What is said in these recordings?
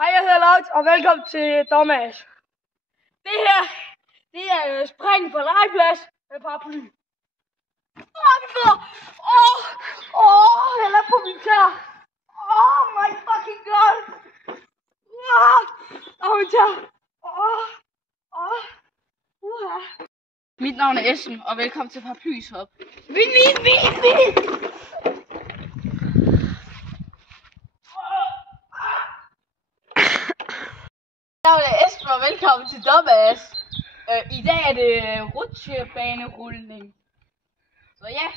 Hej, jeg hedder Laut, og velkommen til Dumbass. Det her, det er spring på legeplads med paraply. Min fødder! Jeg lader på min tær. Oh my fucking god! Min tær. Mit navn er Esben, og velkommen til Paraplyshoppe. Min! Mit navn er Esben, og velkommen til Dumbass. I dag er det rutsjebanerulning. Så ja.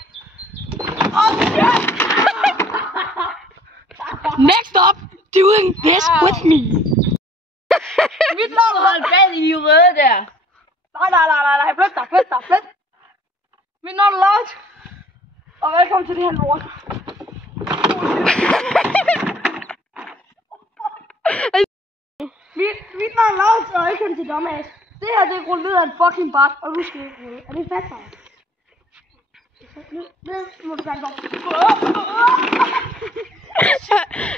Next up, doing this with me. Mit navn er holdt bag i røde der. Nej, flyt. Mit navn er Laut, og velkommen til det her lort. Mit navn er Laut, og velkommen til Dumbass. Det her, det er rullet ned af en fucking bart, og nu skal vi rulle. Er det fat for? Nu må du gerne gå.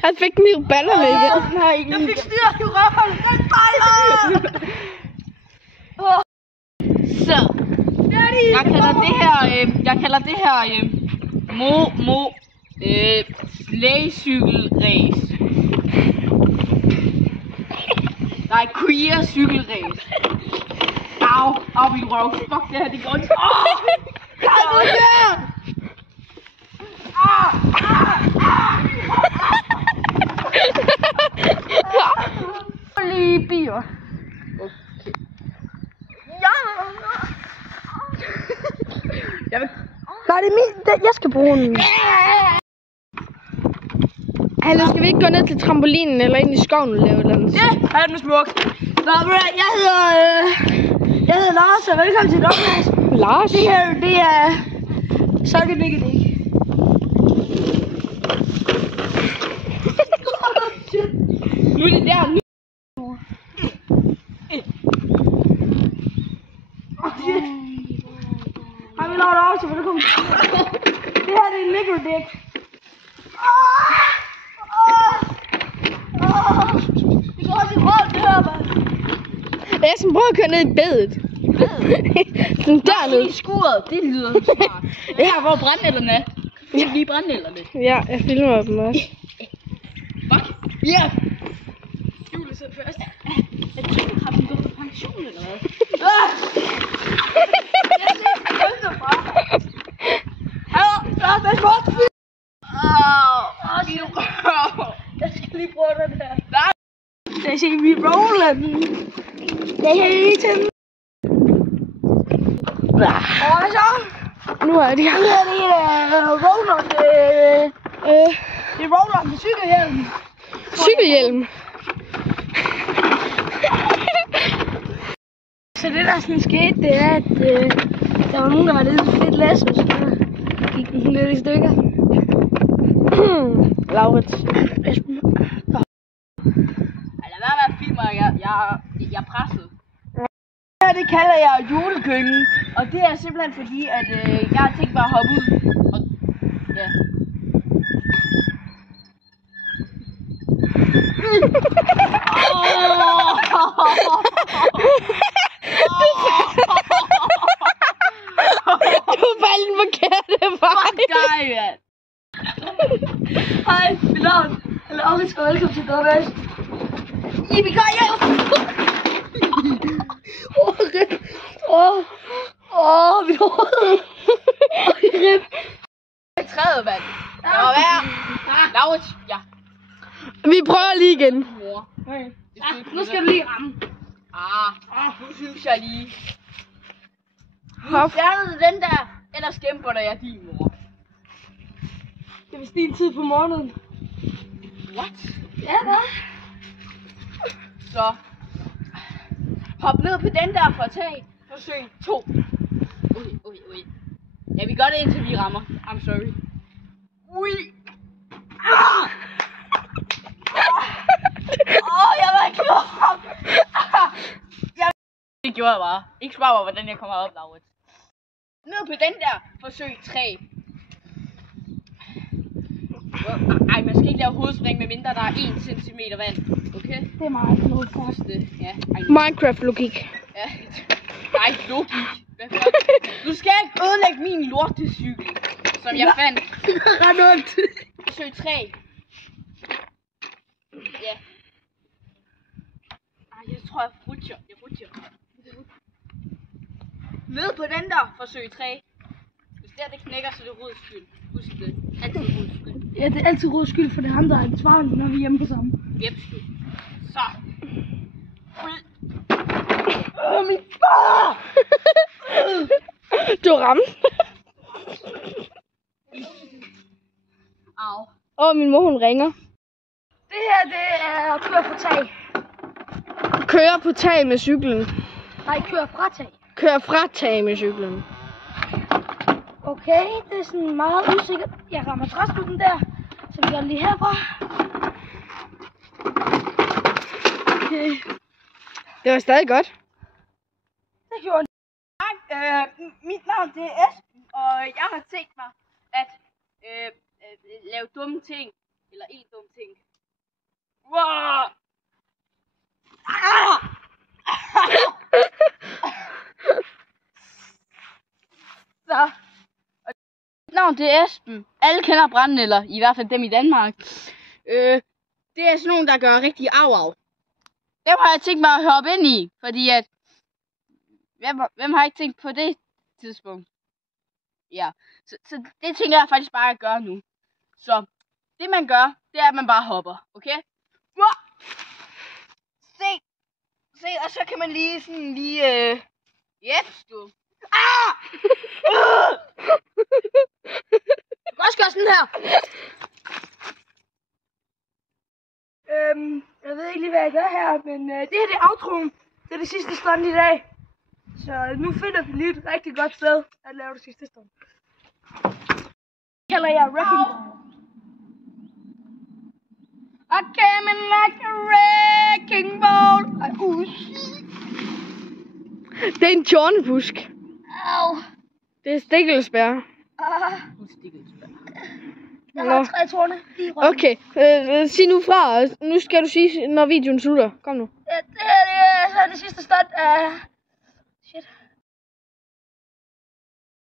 Han fik den i ballerne igen. Jeg fik styr i røven. Den fejler! Så. Jeg kalder det her slægecykelræs. Nej, queer cykelræs. Au, min røv. Fuck det her, det går ondt. Lige bier. Okay. Nej, det er min. Jeg skal bruge den. Hallo, skal vi ikke gå ned til trampolinen eller ind i skoven og lave et eller andet? Ja, er den smuk. Nå, jeg hedder Lars, og velkommen til Dumbass. Lars? Det her, det er Sukke Bigge Dick. Nu er det der. Hej, vi laver det også, velkommen til Dumbass. Det her, det er en Nigger Dick. Det går også i hårdt, det her, mand. Jeg skal prøve at køre ned i bedet. Sådan dernede. I skuret, det lyder smart. Det her, hvor brændenælderne er. Det er lige brændenælderne. Ja, jeg filmer dem også. Fuck. Ja. Julie så først. Jeg tror, du har den gået på pension eller hvad? Jeg skal lige prøve den her. Jeg siger, vi roller den. Det er helt til. Og så? Nu er det her. Nu er det roller. Det er roller med cykelhjelm. Cykelhjelm. Så det der sådan skete, det er, at der var nogen, der var lidt fedt læs, og så gik den sådan lidt i stykker. Laurits. Lad være med at filme mig, jeg er presset. Det her, det kalder jeg julekyngen, og det er simpelthen fordi, at jeg har tænkt mig at hoppe ud. Og, ja. Du faldt den forkerte vej. Fuck dig, mand. Hej, mit navn er Laurits, og velkommen til Dumbass. Mit hoved. Træet, mand. Lad mig være. Laurits, ja. Vi prøver lige igen. Mor. Nu skal du lige ramme. Nu synes jeg lige. Hop. Fjernede den der, ellers gemmer jeg din mor. Det er vist din tid på morgenen. What? Ja, hvad? Så. Hop ned på den der for at tage. Forsøg 2. Ui. Ja, vi gør det indtil vi rammer. I'm sorry. Ui. Jeg var ikke klar. Det gjorde jeg bare. Ikke spørg mig, hvordan jeg kommer op, Laurits. Ned på den der. Forsøg 3. Ej, man skal ikke lave hovedspring, medmindre der er 1 centimeter vand. Okay? okay? Det er meget klogt. Husk det. Ja, Minecraft-logik. ja. Nej, logik. Hvad fuck? Du skal ikke ødelægge min lortecykel, som jeg fandt. Ret ondt. Søg 3. Ja. Ej, jeg tror, jeg rutscher. Ned på den der, forsøg 3. Hvis det knækker, så er det Ruds skyld. Husk det. Altid Ruds skyld. Ja, det er altid Ruds skyld, for det er ham, der er ansvarlig, når vi er hjemme på sammen. Jeps, du. Så. Min far! Du ramte. Au. Min mor, hun ringer. Det her, det er at køre på tag. Kører på tag med cyklen. Nej, køre fra tag. Kører fra tag med cyklen. Okay, det er sådan meget usikkert. Jeg rammer træskutten der, så vi gør det lige herfra. Okay. Det var stadig godt. Det gjorde Mit navn det er Esben, og jeg har tænkt mig at lave dumme ting. Eller en dum ting. Wow! Så. Og mit navn det er Esben. Alle kender brændenælder, i hvert fald dem i Danmark. Det er sådan nogle, der gør rigtig af. Dem har jeg tænkt mig at hoppe ind i, fordi at hvem har ikke tænkt på det tidspunkt? Ja, så det tænker jeg faktisk bare at gøre nu. Så det man gør, det er at man bare hopper, okay? Se, og så kan man lige sådan jeps, du. Du kan også gøre sådan her. Jeg ved ikke lige, hvad jeg gør her, men det her det er outroen. Det er det sidste stunt i dag. Så nu finder vi lige et rigtig godt sted at lave det sidste stunt. Det kalder jeg wrecking ball. I came in like a wrecking ball. Det er en tjornebusk. Au. Det er stikkelsbær. Jeg har 3 torne. Okay, sig nu fra. Nu skal du sige, når videoen slutter. Kom nu. Ja, det her det er så det sidste stunt af